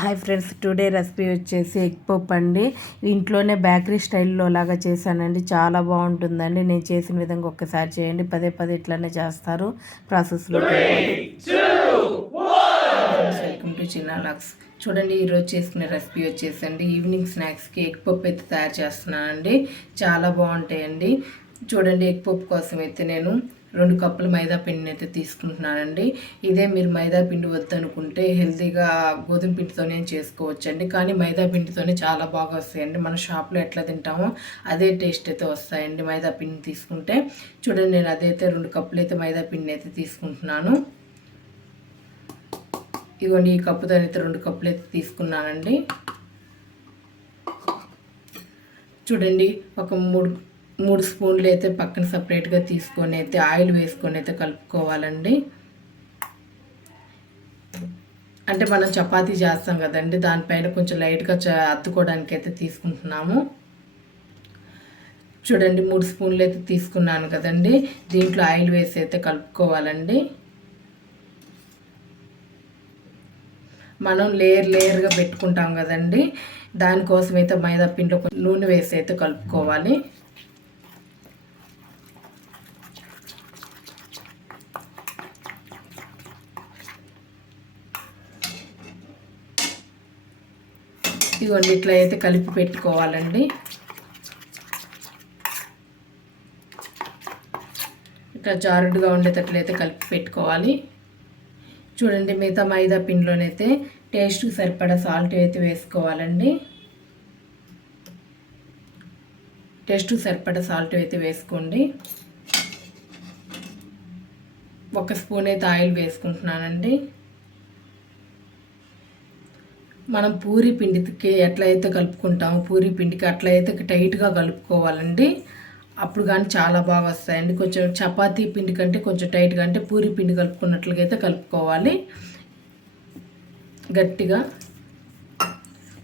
Hi friends today recipe వచ్చేసి egg puff అండి. ఇంట్లోనే బేకరీ స్టైల్లో లాగా చేశానండి. చాలా బాగుంటుందండి. నేను చేసిన విధంగా ఒక్కసారి చేయండి. పదే పదే ఇట్లానే చేస్తారు ప్రాసెస్లో. వెల్కమ్ టు చిన్న లాక్స్ చూడండి ఈరోజు చేసుకునే రెసిపీ వచ్చేసండి. ఈవినింగ్ స్నాక్స్కి ఎగ్ పప్పు అయితే తయారు చేస్తున్నానండి. చాలా బాగుంటాయండి. చూడండి ఎగ్ పప్పు కోసం అయితే నేను రెండు కప్పులు మైదా పిండిని అయితే తీసుకుంటున్నానండి. ఇదే మీరు మైదా పిండి వద్దనుకుంటే హెల్తీగా గోధుమ పిండితోనే చేసుకోవచ్చండి. కానీ మైదా పిండితోనే చాలా బాగా వస్తాయండి. మన షాప్లో ఎట్లా తింటామో అదే టేస్ట్ అయితే వస్తాయండి మైదా పిండి తీసుకుంటే. చూడండి నేను అదైతే రెండు కప్పులు అయితే మైదా పిండిని అయితే తీసుకుంటున్నాను. ఇదిగోండి ఈ కప్పుతో అయితే రెండు కప్పులు అయితే తీసుకున్నానండి. చూడండి ఒక మూడు మూడు స్పూన్లు అయితే పక్కన సపరేట్గా తీసుకొని అయితే ఆయిల్ వేసుకొని అయితే కలుపుకోవాలండి. అంటే మనం చపాతీ చేస్తాం కదండి దానిపైన కొంచెం లైట్గా అత్తుకోవడానికి అయితే తీసుకుంటున్నాము. చూడండి మూడు స్పూన్లు అయితే తీసుకున్నాను కదండి. దీంట్లో ఆయిల్ వేసి అయితే కలుపుకోవాలండి. మనం లేయర్ లేయర్గా పెట్టుకుంటాం కదండి. దానికోసం అయితే మైదా పిండిలో నూనె వేసి అయితే కలుపుకోవాలి. ఇదిగోండి ఇట్లా అయితే కలిపి పెట్టుకోవాలండి. ఇట్లా జారుడుగా ఉండేటట్లయితే కలిపి పెట్టుకోవాలి. చూడండి మిగతా మైదా పిండిలోనైతే టేస్ట్కి సరిపడా సాల్ట్ అయితే వేసుకోవాలండి. టేస్ట్కి సరిపడా సాల్ట్ అయితే వేసుకోండి. ఒక స్పూన్ అయితే ఆయిల్ వేసుకుంటున్నానండి. మనం పూరి పిండికి ఎట్లయితే కలుపుకుంటామో పూరి పిండికి అట్లయితే టైట్గా కలుపుకోవాలండి. అప్పుడు కానీ చాలా బాగా వస్తాయండి. కొంచెం చపాతీ పిండి కంటే కొంచెం టైట్గా అంటే పూరి పిండి కలుపుకున్నట్లుగా అయితే కలుపుకోవాలి. గట్టిగా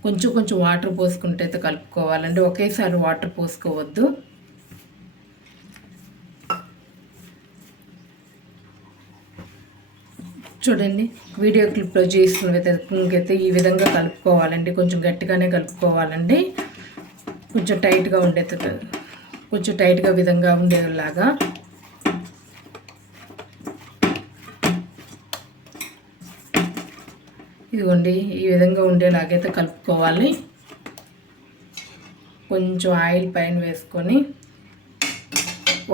కొంచెం కొంచెం వాటర్ పోసుకుంటే అయితే కలుపుకోవాలండి. ఒకేసారి వాటర్ పోసుకోవద్దు. చూడండి వీడియో క్లిప్లో చేసిన విధంగా ఈ విధంగా కలుపుకోవాలండి. కొంచెం గట్టిగానే కలుపుకోవాలండి. కొంచెం టైట్గా ఉండే కొంచెం టైట్గా విధంగా ఉండేలాగా. ఇదిగోండి ఈ విధంగా ఉండేలాగైతే కలుపుకోవాలి. కొంచెం ఆయిల్ పైన వేసుకొని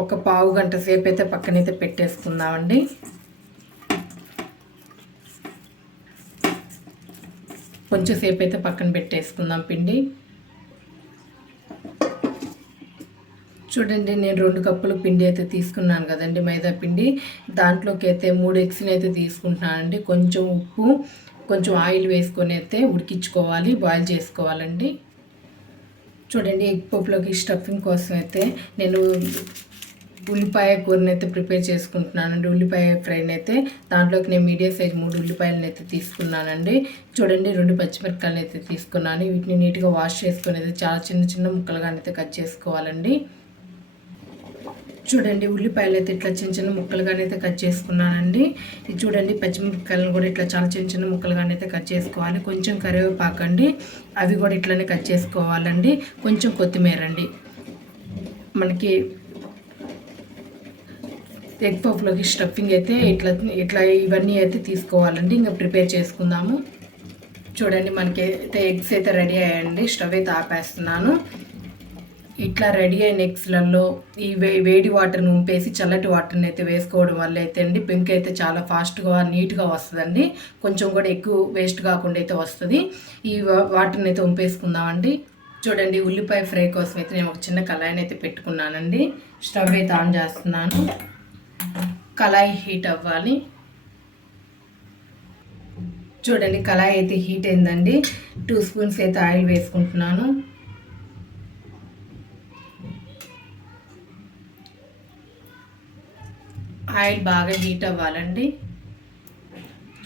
ఒక పావు గంట సేపు అయితే పక్కనైతే పెట్టేసుకుందామండి. కొంచెం సేపు అయితే పక్కన పెట్టేసుకుందాం పిండి. చూడండి నేను రెండు కప్పులు పిండి అయితే తీసుకున్నాను కదండి మైదా పిండి. దాంట్లోకి అయితే మూడు ఎగ్స్ని అయితే తీసుకుంటున్నానండి. కొంచెం ఉప్పు కొంచెం ఆయిల్ వేసుకొని అయితే ఉడికించుకోవాలి బాయిల్ చేసుకోవాలండి. చూడండి ఎగ్ పప్పులోకి స్టఫింగ్ కోసం అయితే నేను ఉల్లిపాయ కూరని అయితే ప్రిపేర్ చేసుకుంటున్నానండి. ఉల్లిపాయ ఫ్రైని అయితే దాంట్లోకి నేను మీడియం సైజ్ మూడు ఉల్లిపాయలను అయితే తీసుకున్నానండి. చూడండి రెండు పచ్చిమిరపకాయలను అయితే తీసుకున్నాను. వీటిని నీట్గా వాష్ చేసుకుని అయితే చాలా చిన్న చిన్న ముక్కలుగా అయితే కట్ చేసుకోవాలండి. చూడండి ఉల్లిపాయలు అయితే ఇట్లా చిన్న చిన్న ముక్కలుగానైతే కట్ చేసుకున్నానండి. ఇది చూడండి పచ్చిమిరపకాయలను కూడా ఇట్లా చాలా చిన్న చిన్న ముక్కలుగానైతే కట్ చేసుకోవాలి. కొంచెం కరివేపాకండి అవి కూడా ఇట్లానే కట్ చేసుకోవాలండి. కొంచెం కొత్తిమీర అండి. మనకి ఎగ్ పఫ్లోకి స్టఫింగ్ అయితే ఇట్లా ఇట్లా ఇవన్నీ అయితే తీసుకోవాలండి. ఇంకా ప్రిపేర్ చేసుకుందాము. చూడండి మనకి అయితే ఎగ్స్ అయితే రెడీ అయ్యాయండి. స్టవ్ అయితే ఆపేస్తున్నాను. ఇట్లా రెడీ అయిన ఎగ్స్లలో ఈ వే వేడి వాటర్ని ఉంపేసి చల్లటి వాటర్ని అయితే వేసుకోవడం వల్ల అయితే అండి పెంక్ అయితే చాలా ఫాస్ట్గా నీట్గా వస్తుందండి. కొంచెం కూడా ఎక్కువ వేస్ట్ కాకుండా అయితే వస్తుంది. ఈ వాటర్ని అయితే ఉంపేసుకుందామండి చూడండి ఉల్లిపాయ ఫ్రై కోసం అయితే నేను ఒక చిన్న కళాయిని అయితే పెట్టుకున్నానండి. స్టవ్ అయితే ఆన్ చేస్తున్నాను. కళాయి హీట్ అవ్వాలి. చూడండి కళాయి అయితే హీట్ అయిందండి. టూ స్పూన్స్ అయితే ఆయిల్ వేసుకుంటున్నాను. ఆయిల్ బాగా హీట్ అవ్వాలండి.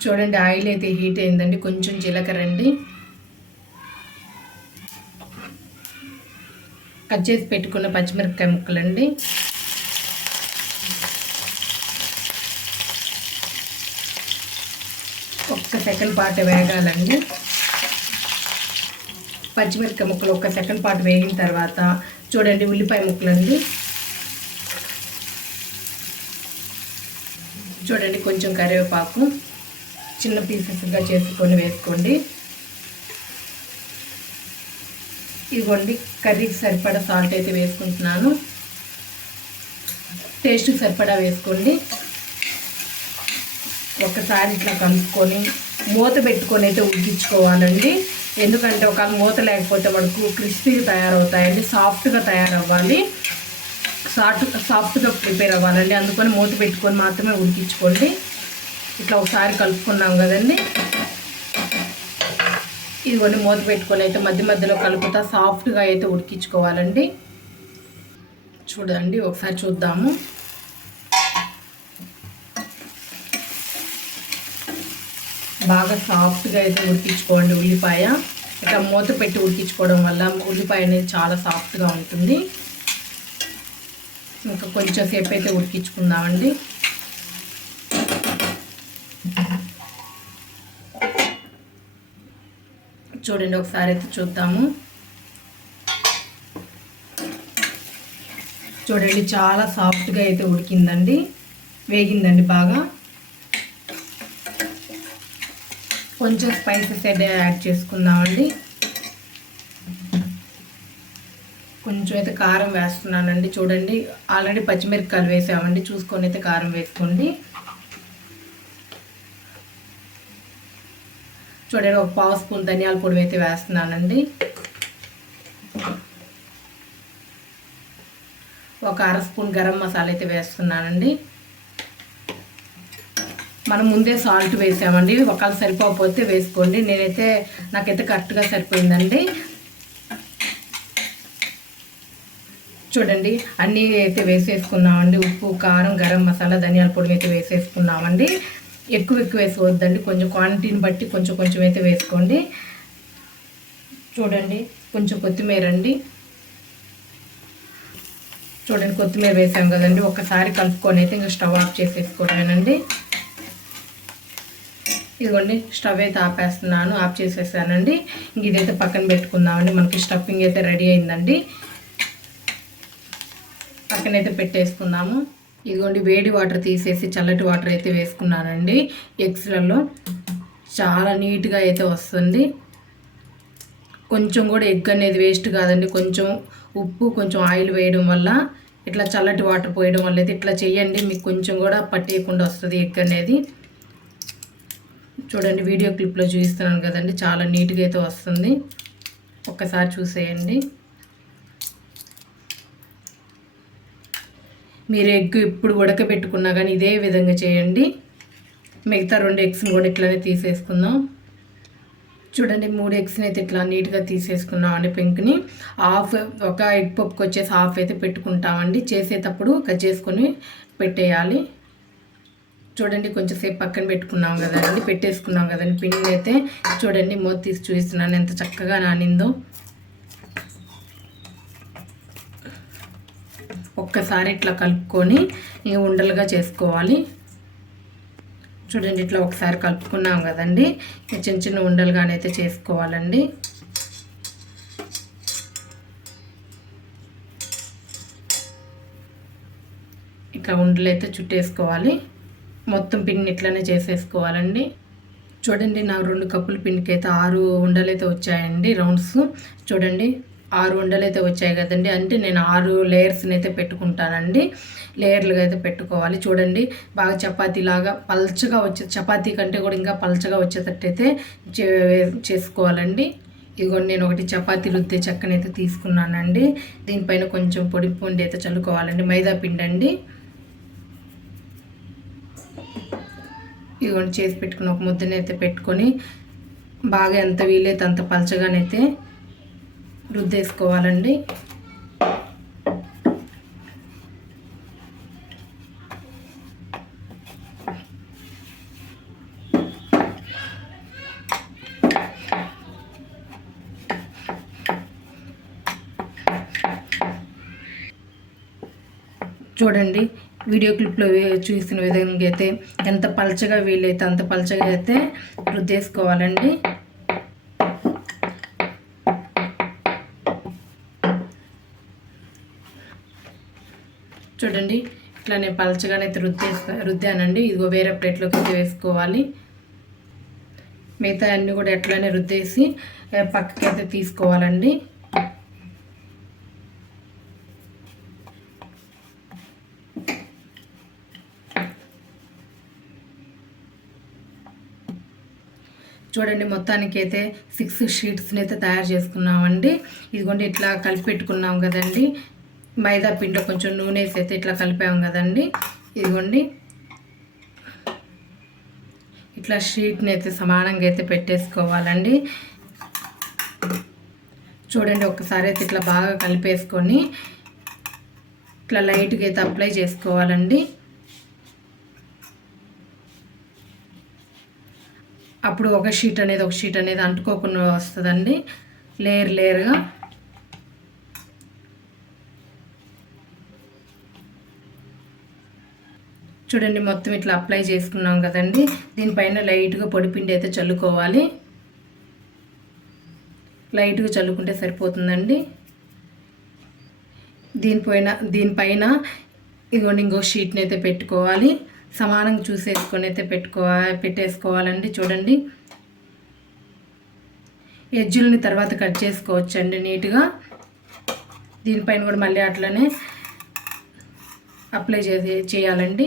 చూడండి ఆయిల్ అయితే హీట్ అయిందండి. కొంచెం జీలకర్ర అండి. కట్ చేసి పెట్టుకున్న పచ్చిమిరపకాయ ముక్కలండి. ఒక్క సెకండ్ పాటు వేగాలండి. పచ్చిమిరపకాయ ముక్కలు ఒక సెకండ్ పాటు వేగిన తర్వాత చూడండి ఉల్లిపాయ ముక్కలండి. చూడండి కొంచెం కరివేపాకు చిన్న పీసెస్గా చేసుకొని వేసుకోండి. ఇదిగోండి కర్రీకి సరిపడా సాల్ట్ అయితే వేసుకుంటున్నాను. టేస్ట్కి సరిపడా వేసుకోండి. ఒకసారి ఇట్లా కలుపుకొని మూత పెట్టుకొని అయితే ఉడికించుకోవాలండి. ఎందుకంటే ఒకవేళ మూత లేకపోతే మనకు క్రిస్పీగా తయారవుతాయండి సాఫ్ట్గా తయారవ్వాలి. సాఫ్ట్ సాఫ్ట్గా ప్రిపేర్ అవ్వాలండి. అందుకని మూత పెట్టుకొని మాత్రమే ఉడికించుకోండి. ఇట్లా ఒకసారి కలుపుకున్నాం కదండి. ఇదిగోండి మూత పెట్టుకొని అయితే మధ్య మధ్యలో కలుపుతా సాఫ్ట్గా అయితే ఉడికించుకోవాలండి. చూడండి ఒకసారి చూద్దాము. బాగా సాఫ్ట్గా అయితే ఉడికించుకోండి ఉల్లిపాయ. ఇట్లా మూత పెట్టి ఉడికించుకోవడం వల్ల ఉల్లిపాయ అనేది చాలా సాఫ్ట్గా ఉంటుంది. ఇంకా కొంచెం సేపు అయితే ఉడికించుకుందామండి. చూడండి ఒకసారి అయితే చూద్దాము. చూడండి చాలా సాఫ్ట్గా అయితే ఉడికిందండి. వేగిందండి బాగా. కొంచెం స్పైసెస్ అయితే యాడ్ చేసుకుందామండి. కొంచెం అయితే కారం వేస్తున్నానండి. చూడండి ఆల్రెడీ పచ్చిమిరపకాయలు వేసామండి. చూసుకొని అయితే కారం వేసుకోండి. చూడండి ఒక పావు స్పూన్ ధనియాల పొడి అయితే వేస్తున్నానండి. ఒక అర స్పూన్ గరం మసాలా అయితే వేస్తున్నానండి. మనం ముందే సాల్ట్ వేసామండి. ఒకవేళ సరిపోకపోతే వేసుకోండి. నేనైతే నాకైతే కరెక్ట్గా సరిపోయిందండి. చూడండి అన్నీ అయితే వేసేసుకున్నామండి. ఉప్పు కారం గరం మసాలా ధనియాల పొడి అయితే వేసేసుకున్నామండి. ఎక్కువ ఎక్కువ వేసుకోవద్దండి. కొంచెం క్వాంటిటీని బట్టి కొంచెం కొంచెం అయితే వేసుకోండి. చూడండి కొంచెం కొత్తిమీర అండి. చూడండి కొత్తిమీర వేసాం కదండి. ఒకసారి కలుపుకొని అయితే ఇంకా స్టవ్ ఆఫ్ చేసేసుకోవడమేనండి. ఇదిగోండి స్టవ్ అయితే ఆపేస్తున్నాను ఆఫ్ చేసేసానండి. ఇంక ఇదైతే పక్కన పెట్టుకుందామండి. మనకి స్టఫింగ్ అయితే రెడీ అయిందండి. పక్కనైతే పెట్టేసుకుందాము. ఇదిగోండి వేడి వాటర్ తీసేసి చల్లటి వాటర్ అయితే వేసుకున్నానండి. ఎగ్స్లలో చాలా నీట్గా అయితే వస్తుంది. కొంచెం కూడా ఎగ్ అనేది వేస్ట్ కాదండి. కొంచెం ఉప్పు కొంచెం ఆయిల్ వేయడం వల్ల ఇట్లా చల్లటి వాటర్ పోయడం వల్ల అయితే ఇట్లా చేయండి మీకు కొంచెం కూడా పట్టేయకుండా వస్తుంది ఎగ్ అనేది. చూడండి వీడియో క్లిప్లో చూపిస్తున్నాను కదండి. చాలా నీట్గా అయితే వస్తుంది. ఒక్కసారి చూసేయండి. మీరు ఎగ్ ఇప్పుడు ఉడకబెట్టుకున్నా కానీ ఇదే విధంగా చేయండి. మిగతా రెండు ఎగ్స్ని కూడా ఇట్లానే తీసేసుకుందాం. చూడండి మూడు ఎగ్స్ని అయితే ఇట్లా నీట్గా తీసేసుకున్నామండి పింక్ని హాఫ్ ఒక ఎగ్ పప్పుకి వచ్చేసి హాఫ్ అయితే పెట్టుకుంటామండి. చేసేటప్పుడు కట్ చేసుకొని పెట్టేయాలి. చూడండి కొంచెం సేపు పక్కన పెట్టుకున్నాం కదండి పెట్టేసుకున్నాం కదండి. పిండి అయితే చూడండి మూత తీసి చూపిస్తున్నాను ఎంత చక్కగా నానిందో. ఒక్కసారి ఇట్లా కలుపుకొని ఇంక ఉండలుగా చేసుకోవాలి. చూడండి ఇట్లా ఒకసారి కలుపుకున్నాం కదండి. చిన్న చిన్న ఉండలుగానైతే చేసుకోవాలండి. ఇట్లా ఉండలు అయితే చుట్టేసుకోవాలి. మొత్తం పిండిని ఇట్లనే చేసేసుకోవాలండి. చూడండి నా రెండు కప్పుల పిండికి అయితే ఆరు ఉండలైతే వచ్చాయండి రౌండ్స్. చూడండి ఆరు ఉండలైతే అయితే వచ్చాయి కదండి. అంటే నేను ఆరు లేయర్స్ని అయితే పెట్టుకుంటానండి. లేయర్లుగా అయితే పెట్టుకోవాలి. చూడండి బాగా చపాతీలాగా పల్చగా వచ్చే చపాతీ కంటే కూడా ఇంకా పల్చగా వచ్చేటట్టయితే చేసుకోవాలండి. ఇదిగోండి నేను ఒకటి చపాతీ రుద్దే చెక్కనైతే తీసుకున్నానండి. దీనిపైన కొంచెం పొడి పొండి అయితే చల్లుకోవాలండి. మైదా పిండి అండి ఇదిగోండి చేసి పెట్టుకుని ఒక ముద్దని అయితే పెట్టుకొని బాగా ఎంత వీలైతే అంత పలచగానైతే రుద్దేసుకోవాలండి. వీడియో క్లిప్లో చూసిన విధంగా అయితే ఎంత పలచగా వీలైతే అంత పలచగా అయితే రుద్దేసుకోవాలండి. చూడండి ఇట్లా నేను పలచగానైతే రుద్దేస్తా రుద్దానండి. ఇదిగో వేరే ప్లేట్లోకి అయితే వేసుకోవాలి. మిగతా అన్నీ కూడా ఎట్లానే రుద్దేసి పక్కకైతే తీసుకోవాలండి. చూడండి మొత్తానికి అయితే సిక్స్ షీట్స్ని అయితే తయారు చేసుకున్నామండి. ఇదిగోండి ఇట్లా కలిపి పెట్టుకున్నాం కదండి. మైదా పిండి కొంచెం నూనె వేసి అయితే ఇట్లా కలిపాము కదండి. ఇదిగోండి. ఇట్లా షీట్ని అయితే సమానంగా అయితే పెట్టేసుకోవాలండి. చూడండి ఒకసారి అయితే ఇట్లా బాగా కలిపేసుకొని ఇట్లా లైట్గా అయితే అప్లై చేసుకోవాలండి. అప్పుడు ఒక షీట్ అనేది ఒక షీట్ అనేది అంటుకోకుండా వస్తుందండి. లేయర్ లేయర్గా. చూడండి మొత్తం ఇట్లా అప్లై చేసుకున్నాం కదండి. దీనిపైన లైట్గా పొడిపిండి అయితే చల్లుకోవాలి. లైట్గా చల్లుకుంటే సరిపోతుందండి. దీనిపైన దీనిపైన ఇదిగోండి ఇంకో షీట్ని అయితే పెట్టుకోవాలి. సమానంగా చూసేసుకొని అయితే పెట్టుకో పెట్టేసుకోవాలండి. చూడండి. ఎజ్జులని తర్వాత కట్ చేసుకోవచ్చండి నీట్గా. దీనిపైన కూడా మళ్ళీ అట్లనే అప్లై చేసి చేయాలండి.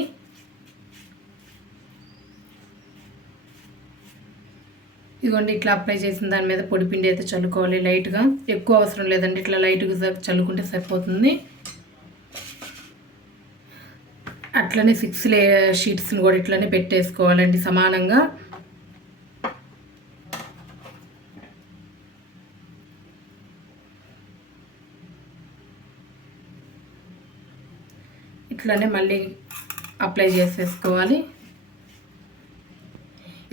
ఇదిగోండి ఇట్లా అప్లై చేసిన దాని మీద పొడి పిండి అయితే చల్లుకోవాలి లైట్గా. ఎక్కువ అవసరం లేదండి ఇట్లా లైట్గా చల్లుకుంటే సరిపోతుంది. అట్లనే సిక్స్ లే షీట్స్ని కూడా ఇట్లనే పెట్టేసుకోవాలండి సమానంగా. ఇట్లనే మళ్ళీ అప్లై చేసేసుకోవాలి.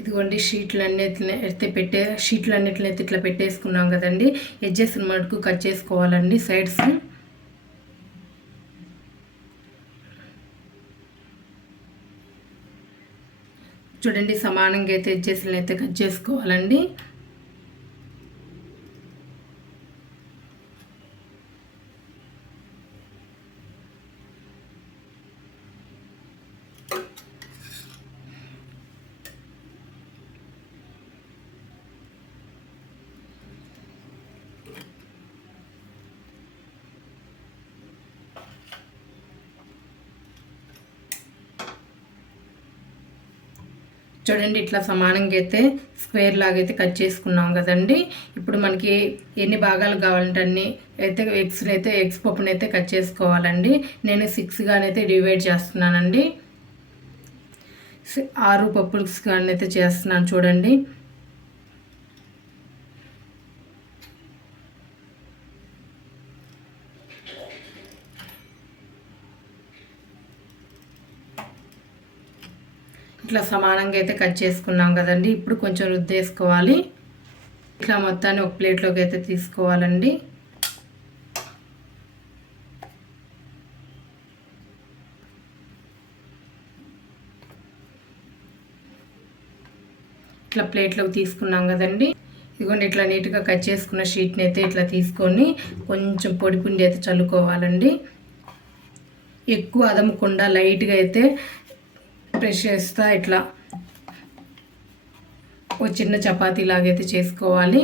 ఇదిగోండి షీట్లు అన్నిటిని అయితే పెట్టే షీట్లు అన్నిటిని అయితే ఇట్లా పెట్టేసుకున్నాం కదండి. ఎడ్జెస్ మటుకు కట్ చేసుకోవాలండి సైడ్స్ చూడండి సమానంగా అయితే ఎడ్జెస్ని అయితే కట్ చేసుకోవాలండి. చూడండి ఇట్లా సమానంగా అయితే స్క్వేర్ లాగా అయితే కట్ చేసుకున్నాం కదండి. ఇప్పుడు మనకి ఎన్ని భాగాలు కావాలంటే అన్ని అయితే ఎగ్స్ని అయితే ఎగ్స్ పప్పుని అయితే కట్ చేసుకోవాలండి. నేను సిక్స్గానైతే డివైడ్ చేస్తున్నానండి. ఆరు పప్పులు కానీ అయితే చేస్తున్నాను చూడండి. ఇట్లా సమానంగా అయితే కట్ చేసుకున్నాం కదండి. ఇప్పుడు కొంచెం రుద్దేసుకోవాలి. ఇట్లా మొత్తాన్ని ఒక ప్లేట్లోకి అయితే తీసుకోవాలండి. ఇట్లా ప్లేట్లోకి తీసుకున్నాం కదండి. ఇదిగోండి ఇట్లా నీట్గా కట్ చేసుకున్న షీట్ని అయితే ఇట్లా తీసుకొని కొంచెం పొడి పిండి అయితే చల్లుకోవాలండి. ఎక్కువ అదమకుండా లైట్గా అయితే ప్రెష్ చేస్తా ఇట్లా ఓ చిన్న చపాతీ లాగైతే చేసుకోవాలి.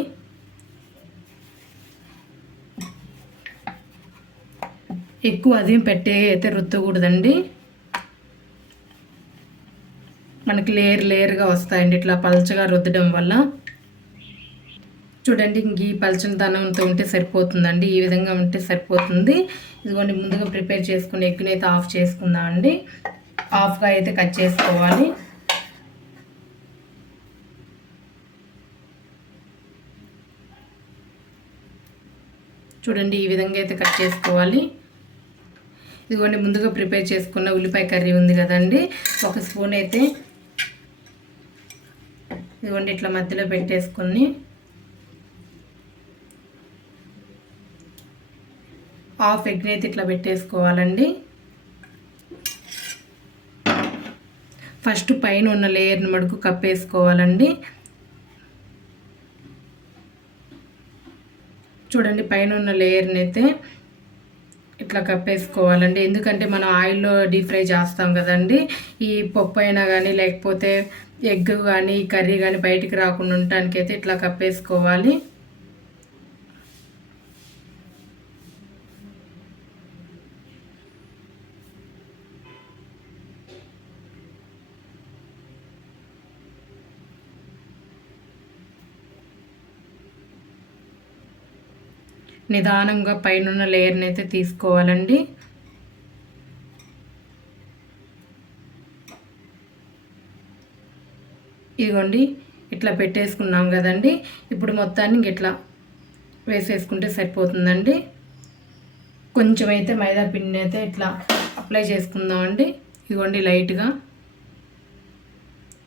ఎక్కువ అదేం పెట్టే అయితే రుద్దకూడదండి. మనకి లేయర్ లేయర్గా వస్తాయండి ఇట్లా పల్చగా రుద్దడం వల్ల. చూడండి ఇంక ఈ పలచని దనంతో ఉంటే సరిపోతుందండి ఈ విధంగా ఉంటే సరిపోతుంది. ఇదిగోండి ముందుగా ప్రిపేర్ చేసుకుని ఎక్కునైతే ఆఫ్ చేసుకుందామండి. హాఫ్గా అయితే కట్ చేసుకోవాలి. చూడండి ఈ విధంగా అయితే కట్ చేసుకోవాలి. ఇదిగోండి ముందుగా ప్రిపేర్ చేసుకున్న ఉల్లిపాయ కర్రీ ఉంది కదండి. ఒక స్పూన్ అయితే ఇదిగోండి ఇట్లా మధ్యలో పెట్టేసుకొని హాఫ్ ఎగ్ని అయితే ఇట్లా పెట్టేసుకోవాలండి. ఫస్ట్ పైన ఉన్న లేయర్ని మడుకు కప్పేసుకోవాలండి. చూడండి పైన ఉన్న లేయర్ని అయితే ఇట్లా ఇట్లా కప్పేసుకోవాలండి. ఎందుకంటే మనం ఆయిల్లో డీప్ ఫ్రై చేస్తాం కదండి. ఈ పప్పు అయినా కానీ లేకపోతే ఎగ్ కానీ కర్రీ కానీ బయటికి రాకుండా ఉండటానికి అయితే ఇట్లా కప్పేసుకోవాలి. నిదానంగా పైన లేయర్ని అయితే తీసుకోవాలండి. ఇదిగోండి ఇట్లా పెట్టేసుకున్నాం కదండి. ఇప్పుడు మొత్తాన్ని ఇట్లా వేసేసుకుంటే సరిపోతుందండి. కొంచెం అయితే మైదా పిండిని అయితే ఇట్లా అప్లై చేసుకుందామండి. ఇదిగోండి లైట్గా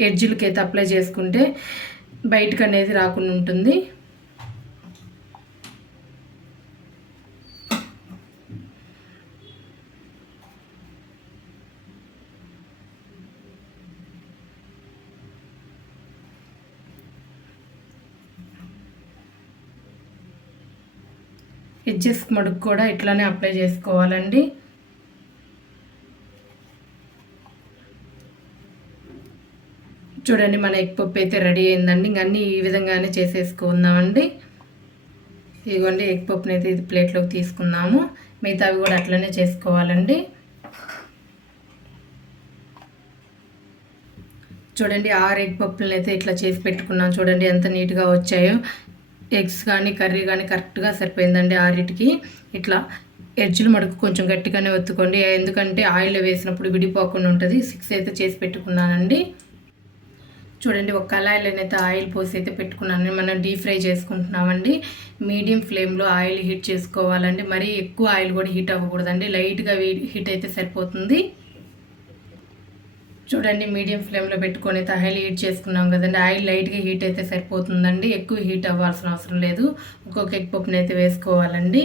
ఎడ్జులకి అయితే అప్లై చేసుకుంటే బయటకు అనేది రాకుండా ఉంటుంది. ఎడ్జెస్ మడుగు కూడా ఇట్లానే అప్లై చేసుకోవాలండి. చూడండి మన ఎగ్ పప్పు అయితే రెడీ అయిందండి. ఇంక అన్నీ ఈ విధంగానే చేసేసుకుందామండి. ఇదిగోండి ఎగ్ పప్పుని అయితే ఇది ప్లేట్లోకి తీసుకున్నాము మిగతావి కూడా అట్లనే చేసుకోవాలండి. చూడండి ఆరు ఎగ్ పప్పులను అయితే ఇట్లా చేసి పెట్టుకున్నాం. చూడండి ఎంత నీట్గా వచ్చాయో. ఎగ్స్ కానీ కర్రీ కానీ కరెక్ట్గా సరిపోయిందండి ఆరిటికి ఇట్లా ఎడ్జులు మడుకు కొంచెం గట్టిగానే ఒత్తుకోండి. ఎందుకంటే ఆయిల్ వేసినప్పుడు విడిపోకుండా ఉంటుంది. సిక్స్ అయితే చేసి పెట్టుకున్నానండి. చూడండి ఒక కళాయిలోనైతే ఆయిల్ పోసి అయితే పెట్టుకున్నాను. మనం డీప్ ఫ్రై చేసుకుంటున్నామండి. మీడియం ఫ్లేమ్లో ఆయిల్ హీట్ చేసుకోవాలండి. మరీ ఎక్కువ ఆయిల్ కూడా హీట్ అవ్వకూడదండి. లైట్గా హీట్ అయితే సరిపోతుంది. చూడండి మీడియం ఫ్లేమ్లో పెట్టుకొని అయితే హీట్ చేసుకున్నాం కదండి. ఆయిల్ లైట్గా హీట్ అయితే సరిపోతుందండి. ఎక్కువ హీట్ అవ్వాల్సిన అవసరం లేదు. ఒక్కొక్క ఎగ్ పప్పుని అయితే వేసుకోవాలండి.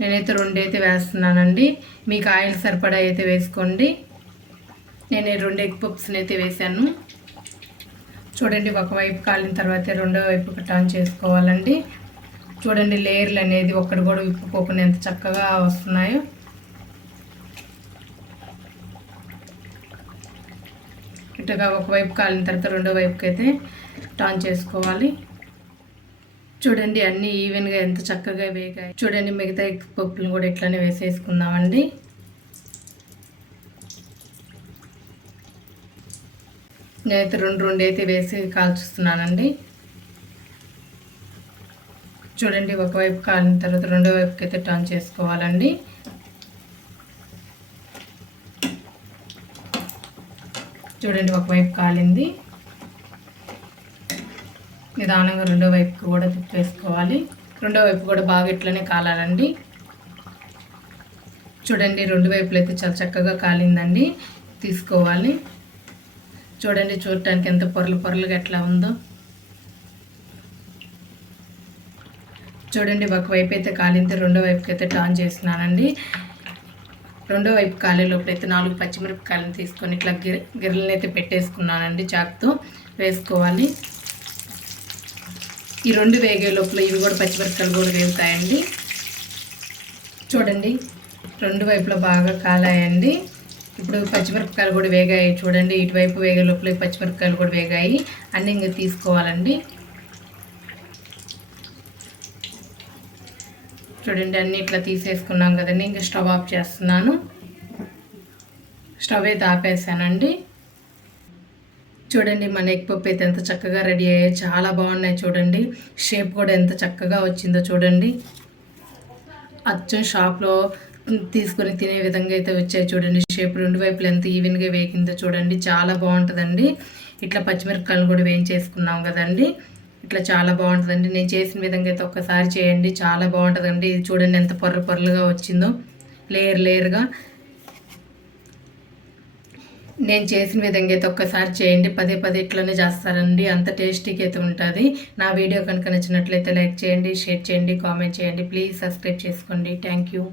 నేనైతే రెండు అయితే వేస్తున్నానండి. మీకు ఆయిల్ సరిపడా అయితే వేసుకోండి. నేను రెండు ఎగ్ పప్స్ని అయితే వేసాను చూడండి ఒకవైపు కాలిన తర్వాత రెండో వైపు టర్న్ చేసుకోవాలండి. చూడండి లేయర్లు అనేది ఒక్కటి కూడా విప్పుకోకుండా ఎంత చక్కగా వస్తున్నాయో. ఇటుగా ఒకవైపు కాలిన తర్వాత రెండో వైపుకి అయితే టాన్ చేసుకోవాలి. చూడండి అన్నీ ఈవెన్గా ఎంత చక్కగా వేగాయి. చూడండి మిగతా పప్పులు కూడా ఇట్లానే వేసేసుకుందామండి. నేనైతే రెండు రెండు అయితే వేసి కాల్చుస్తున్నానండి. చూడండి ఒకవైపు కాలిన తర్వాత రెండో వైపుకి అయితే టర్న్ చేసుకోవాలండి. చూడండి ఒకవైపు కాలింది. నిదానంగా రెండో వైపుకి కూడా తిప్పేసుకోవాలి. రెండో వైపు కూడా బాగా ఇట్లనే కాలాలండి. చూడండి రెండు వైపులు అయితే చాలా చక్కగా కాలిందండి. తీసుకోవాలి. చూడండి చూడటానికి ఎంత పొరలు పొరలుగా ఎట్లా ఉందో. చూడండి ఒకవైపు అయితే కాలింతే రెండో వైపుకి అయితే టర్న్ చేస్తున్నానండి. రెండో వైపు కాలే లోపల అయితే నాలుగు పచ్చిమిరపకాయలను తీసుకొని ఇట్లా గిర గిర్రలను అయితే పెట్టేసుకున్నానండి చాకుతో వేసుకోవాలి. ఈ రెండు వేగే లోపల ఇవి కూడా పచ్చిమిరపకాయలు కూడా వేగుతాయండి. చూడండి రెండు వైపులా బాగా కాలాయండి. ఇప్పుడు పచ్చిమిరపకాయలు కూడా వేగాయి చూడండి ఇటువైపు వేగే లోపల పచ్చిమిరపకాయలు కూడా వేగాయి. అన్నీ ఇంకా తీసుకోవాలండి. చూడండి అన్ని ఇట్లా తీసేసుకున్నాం కదండి. ఇంకా స్టవ్ ఆఫ్ చేస్తున్నాను. స్టవ్ అయితే ఆపేసానండి. చూడండి మన ఎగ్ పప్పు అయితే ఎంత చక్కగా రెడీ అయ్యాయి. చాలా బాగున్నాయి చూడండి. షేప్ కూడా ఎంత చక్కగా వచ్చిందో చూడండి. అచ్చం షాప్లో తీసుకొని తినే విధంగా అయితే వచ్చాయి చూడండి. షేప్ రెండు వైపులు ఎంత ఈవెన్గా వేగిందో చూడండి. చాలా బాగుంటుందండి. ఇట్లా పచ్చిమిరపకాయలు కూడా వేయించేసుకున్నాం కదండి. ఇట్లా చాలా బాగుంటుందండి. నేను చేసిన విధంగా అయితే ఒక్కసారి చేయండి. చాలా బాగుంటుందండి. ఇది చూడండి ఎంత పొర్ర పొర్రలుగా వచ్చిందో. లేయర్ లేయర్గా. నేను చేసిన విధంగా అయితే ఒక్కసారి చేయండి. పదే పదే ఇట్లనే చేస్తారండి. అంత టేస్టీకి అయితే ఉంటుంది. నా వీడియో కనుక నచ్చినట్లయితే లైక్ చేయండి షేర్ చేయండి కామెంట్ చేయండి. ప్లీజ్ సబ్స్క్రైబ్ చేసుకోండి. Thank you.